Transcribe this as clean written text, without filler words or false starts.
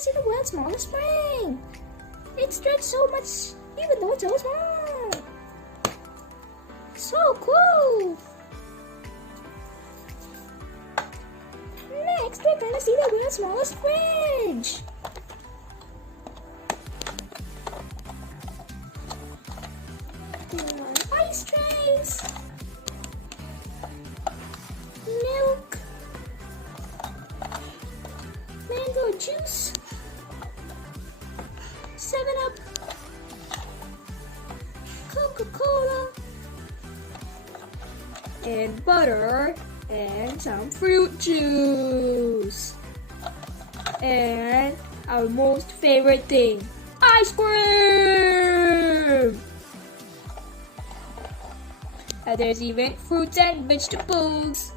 see the world's smallest spring. It stretched so much, even though it's so small. So cool. Next, we're gonna see the world's smallest fridge. Ice trays. Milk. Mango juice. 7-Up. Coca-Cola. And butter. And some fruit juice. And our most favorite thing, ice cream! And there's even fruits and vegetables.